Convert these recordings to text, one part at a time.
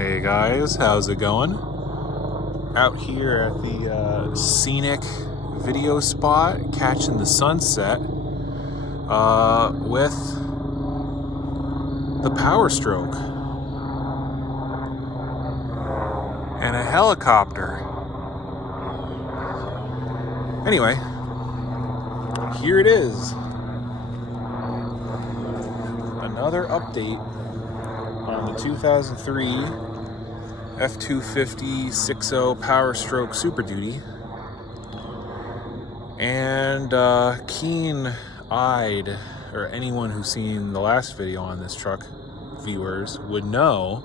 Hey guys, how's it going? Out here at the scenic video spot, catching the sunset with the Power Stroke and a helicopter. Anyway, here it is. Another update on the 2003 F250 6.0 Power Stroke Super Duty. And keen-eyed, or anyone who's seen the last video on this truck, viewers, would know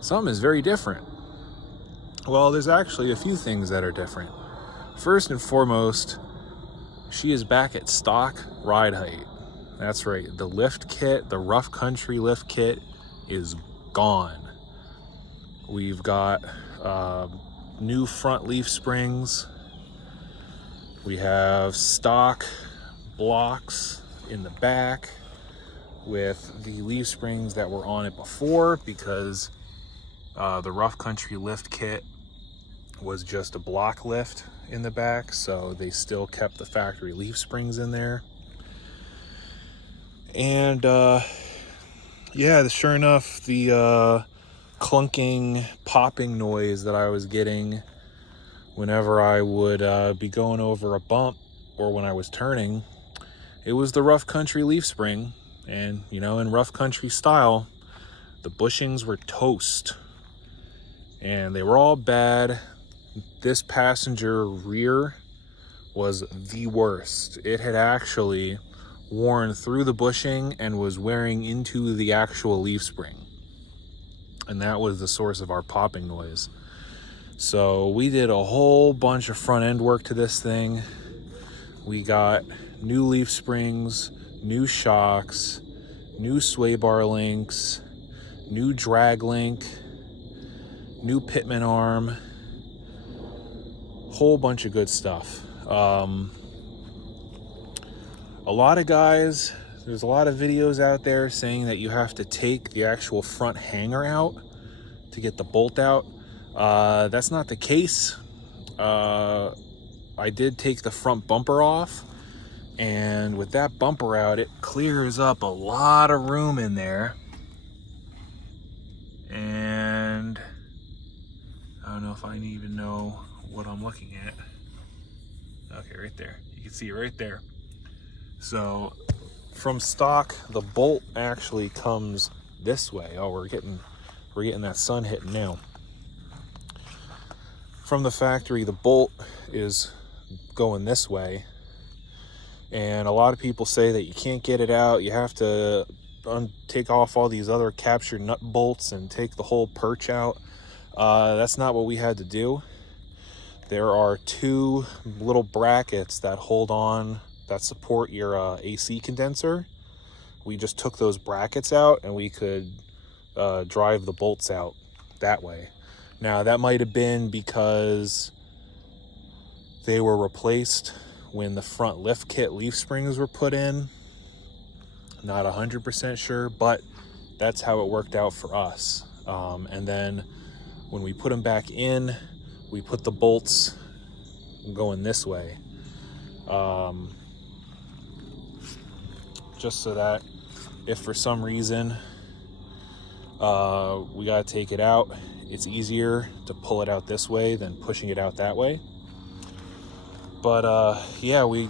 something is very different. Well, there's actually a few things that are different. First and foremost, she is back at stock ride height. That's right, the lift kit, the rough country lift kit is gone. We've got new front leaf springs. We have stock blocks in the back with the leaf springs that were on it before, because the rough country lift kit was just a block lift in the back, so they still kept the factory leaf springs in there. And yeah, sure enough, the clunking, popping noise that I was getting whenever I would be going over a bump or when I was turning, it was the rough country leaf spring. And you know, in rough country style, the bushings were toast and they were all bad. This passenger rear was the worst. It had actually worn through the bushing and was wearing into the actual leaf spring, and that was the source of our popping noise. So we did a whole bunch of front end work to this thing. We got new leaf springs, new shocks, new sway bar links, new drag link, new pitman arm, whole bunch of good stuff. A lot of guys, there's a lot of videos out there saying that you have to take the actual front hanger out to get the bolt out. That's not the case. I did take the front bumper off, and with that bumper out, it clears up a lot of room in there. And I don't know if I even know what I'm looking at. Okay, right there. You can see it right there. So from stock, the bolt actually comes this way. Oh, we're getting that sun hitting now. From the factory, the bolt is going this way, and a lot of people say that you can't get it out. You have to take off all these other captured nut bolts and take the whole perch out. That's not what we had to do. There are two little brackets that hold on, that support your AC condenser. We just took those brackets out and we could drive the bolts out that way. Now that might have been because they were replaced when the front lift kit leaf springs were put in. Not 100% sure, but that's how it worked out for us. And then when we put them back in, we put the bolts going this way. Just so that if for some reason we gotta take it out, it's easier to pull it out this way than pushing it out that way. But yeah, we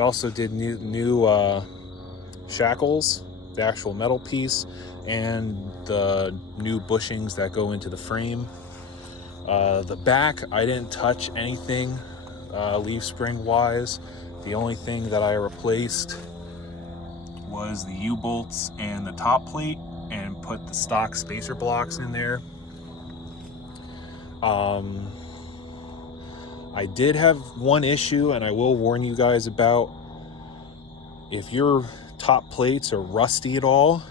also did new shackles, the actual metal piece, and the new bushings that go into the frame. The back, I didn't touch anything leaf spring wise. The only thing that I replaced was the U-bolts and the top plate, and put the stock spacer blocks in there. I did have one issue, and I will warn you guys about. If your top plates are rusty at all,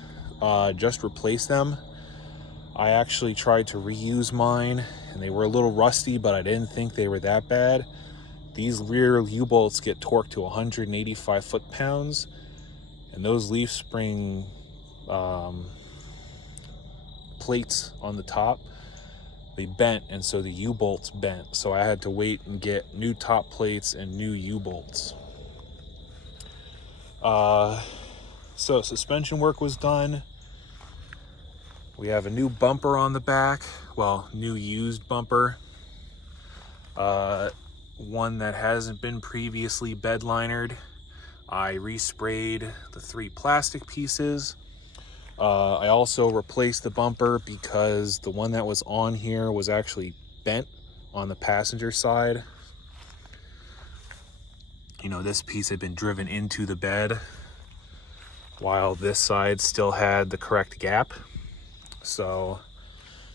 just replace them. I actually tried to reuse mine, and they were a little rusty, but I didn't think they were that bad. These rear U-bolts get torqued to 185 foot-pounds, and those leaf spring plates on the top, they bent, and so the U-bolts bent. So I had to wait and get new top plates and new U-bolts. So suspension work was done. We have a new bumper on the back. Well, new used bumper. One that hasn't been previously bed linered. I resprayed the 3 plastic pieces. I also replaced the bumper because the one that was on here was actually bent on the passenger side. You know, this piece had been driven into the bed while this side still had the correct gap. So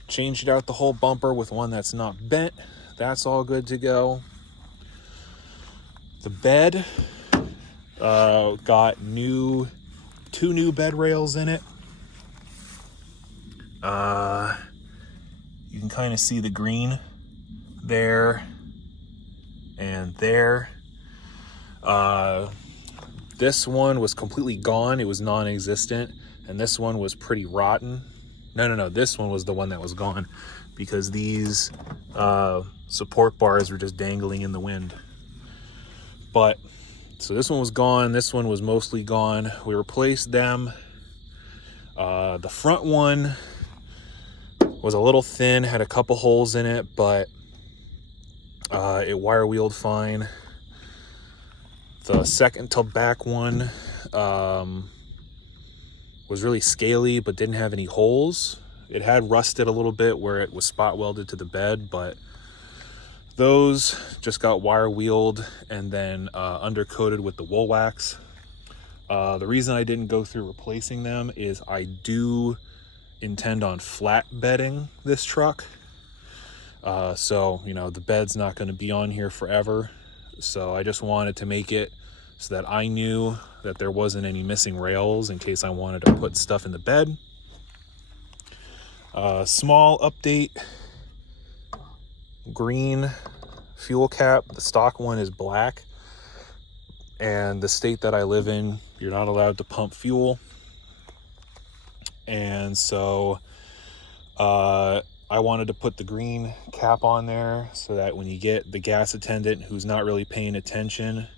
changed out the whole bumper with one that's not bent. That's all good to go. The bed got 2 new bed rails in it. You can kind of see the green there and there. This one was completely gone. It was non-existent. And this one was pretty rotten. No. This one was the one that was gone because these support bars were just dangling in the wind. But, so this one was gone. This one was mostly gone. We replaced them. The front one was a little thin, had a couple holes in it, but it wire wheeled fine. The second to back one was really scaly, but didn't have any holes. It had rusted a little bit where it was spot welded to the bed, but those just got wire wheeled and then undercoated with the wool wax. The reason I didn't go through replacing them is I do intend on flat bedding this truck. So, you know, the bed's not going to be on here forever. So I just wanted to make it so that I knew that there wasn't any missing rails in case I wanted to put stuff in the bed. Small update. Green fuel cap. The stock one is black. And the state that I live in, you're not allowed to pump fuel. And so I wanted to put the green cap on there so that when you get the gas attendant who's not really paying attention,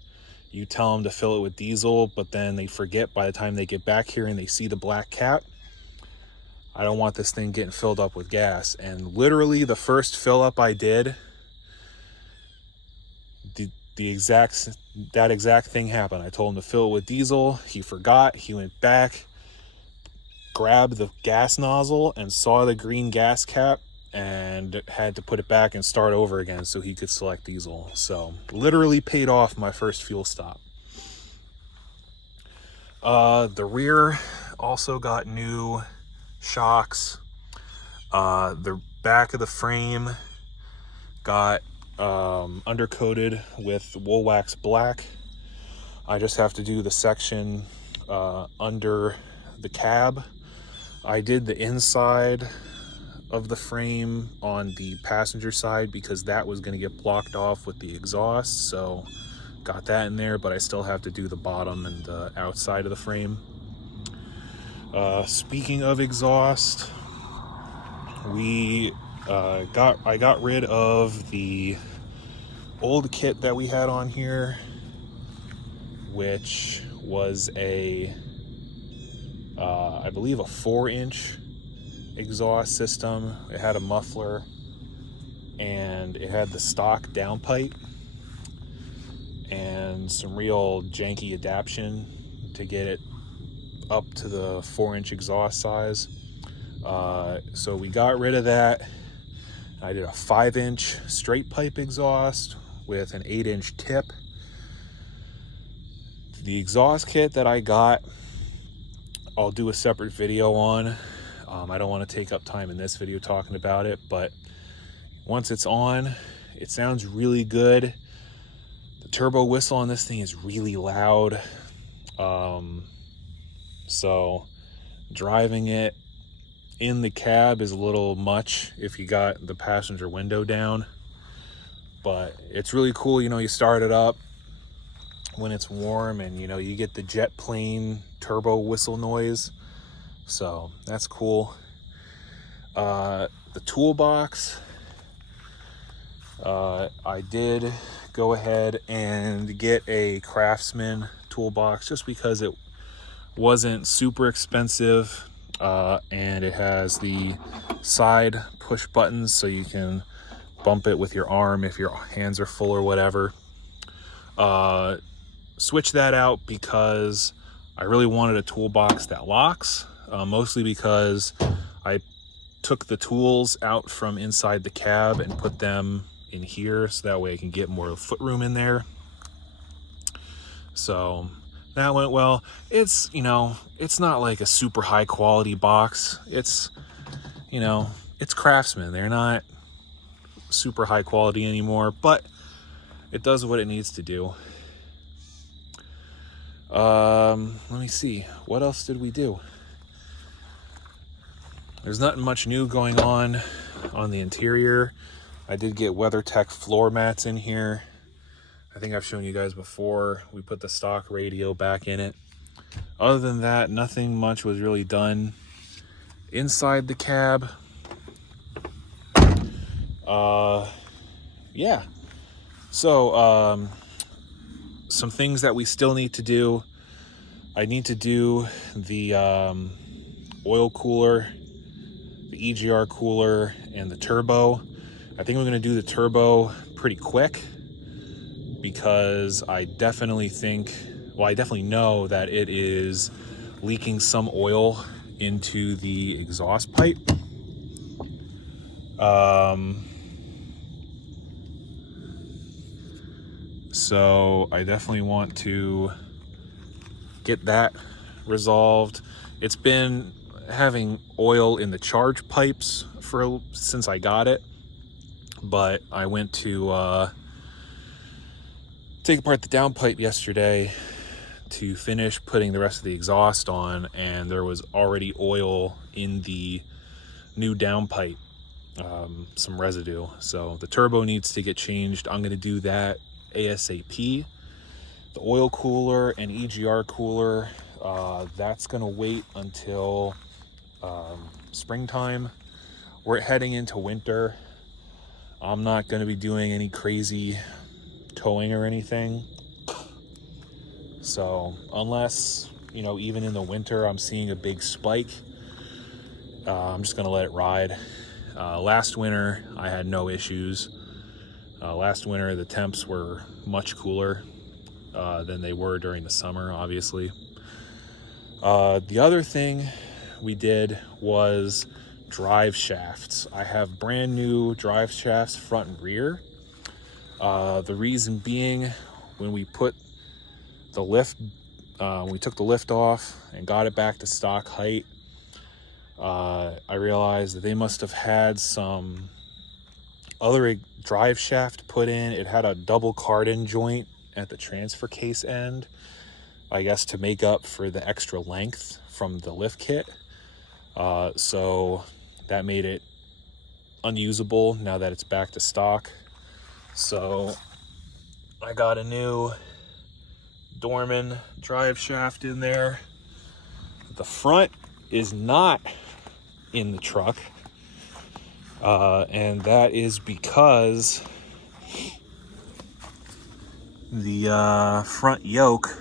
you tell them to fill it with diesel, but then they forget by the time they get back here and they see the black cap. I don't want this thing getting filled up with gas. And literally the first fill up I did, that exact thing happened. I told him to fill it with diesel. He forgot. He went back, grabbed the gas nozzle and saw the green gas cap and had to put it back and start over again so he could select diesel. So literally paid off my first fuel stop. The rear also got new shocks. The back of the frame got undercoated with wool wax black. I just have to do the section under the cab. I did the inside of the frame on the passenger side because that was going to get blocked off with the exhaust, so got that in there, but I still have to do the bottom and the outside of the frame. Speaking of exhaust, I got rid of the old kit that we had on here, which was I believe a 4-inch exhaust system. It had a muffler and it had the stock downpipe and some real janky adaptation to get it up to the 4-inch exhaust size. So we got rid of that. I did a 5-inch straight pipe exhaust with an 8-inch tip. The exhaust kit that I got, I'll do a separate video on. I don't want to take up time in this video talking about it, but once it's on, it sounds really good. The turbo whistle on this thing is really loud. So driving it in the cab is a little much if you got the passenger window down, but it's really cool. You know, you start it up when it's warm and you know you get the jet plane turbo whistle noise, so that's cool. The toolbox, I did go ahead and get a Craftsman toolbox just because it wasn't super expensive, and it has the side push buttons so you can bump it with your arm if your hands are full or whatever. Switch that out because I really wanted a toolbox that locks, mostly because I took the tools out from inside the cab and put them in here so that way I can get more foot room in there. So that went well. It's, you know, it's not like a super high quality box. It's, you know, it's Craftsman. They're not super high quality anymore, but it does what it needs to do. Let me see. What else did we do? There's not much new going on the interior. I did get WeatherTech floor mats in here. I think I've shown you guys before. We put the stock radio back in it. Other than that, nothing much was really done inside the cab. Yeah. So, some things that we still need to do. I need to do the oil cooler, the EGR cooler, and the turbo. I think I'm going to do the turbo pretty quick because I definitely know that it is leaking some oil into the exhaust pipe. So I definitely want to get that resolved. It's been having oil in the charge pipes since I got it, but I went to take apart the downpipe yesterday to finish putting the rest of the exhaust on, and there was already oil in the new downpipe, some residue. So the turbo needs to get changed. I'm going to do that ASAP. The oil cooler and EGR cooler, that's going to wait until springtime. We're heading into winter. I'm not going to be doing any crazy towing or anything. So unless, you know, even in the winter I'm seeing a big spike, I'm just going to let it ride. Last winter I had no issues. Last winter the temps were much cooler than they were during the summer, obviously. The other thing we did was drive shafts. I have brand new drive shafts front and rear. The reason being, when we put the lift, we took the lift off and got it back to stock height, I realized that they must have had some other drive shaft put in. It had a double cardan joint at the transfer case end, I guess to make up for the extra length from the lift kit. So that made it unusable now that it's back to stock. So I got a new Dorman drive shaft in there. The front is not in the truck, and that is because the front yoke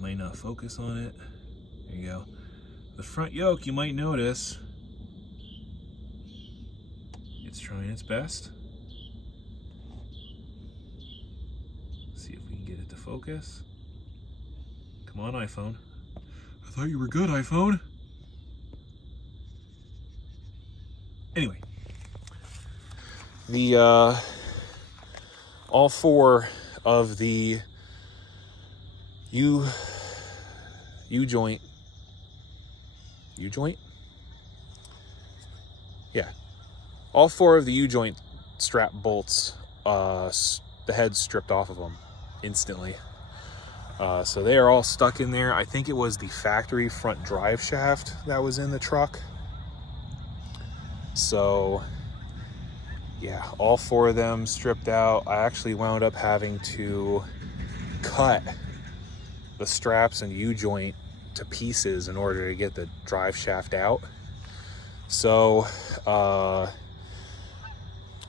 might not focus on it. There you go. The front yoke, you might notice, it's trying its best. See if we can get it to focus. Come on, iPhone. I thought you were good, iPhone. Anyway, the all four of the U-joint. Yeah. All four of the U-joint strap bolts, the head's stripped off of them instantly. So they are all stuck in there. I think it was the factory front drive shaft that was in the truck. So yeah, all four of them stripped out. I actually wound up having to cut the straps and U-joint to pieces in order to get the drive shaft out. So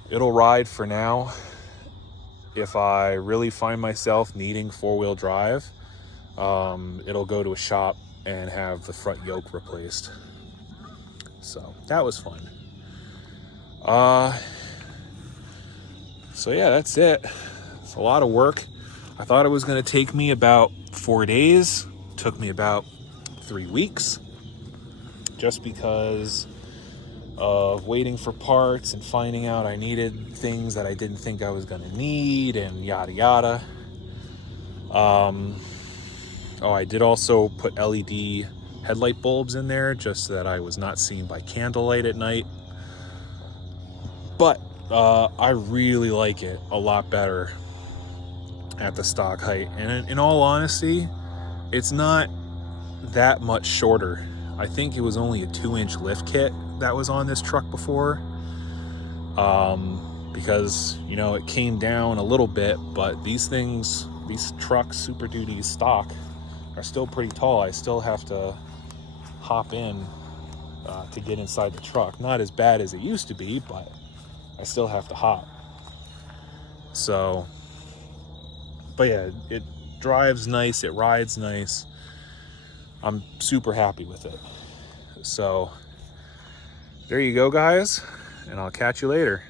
it'll ride for now. If I really find myself needing four-wheel drive, it'll go to a shop and have the front yoke replaced. So that was fun. So yeah, that's it. It's a lot of work. I thought it was going to take me about 4 days. It took me about 3 weeks, just because of waiting for parts and finding out I needed things that I didn't think I was going to need, and yada yada. Oh, I did also put LED headlight bulbs in there just so that I was not seen by candlelight at night. But I really like it a lot better at the stock height. And in all honesty, it's not that much shorter. I think it was only a 2-inch lift kit that was on this truck before. Because, you know, it came down a little bit, but these trucks, Super Duty stock, are still pretty tall. I still have to hop in to get inside the truck. Not as bad as it used to be, but I still have to hop. So, but yeah, it drives nice, it rides nice. I'm super happy with it. So there you go, guys, and I'll catch you later.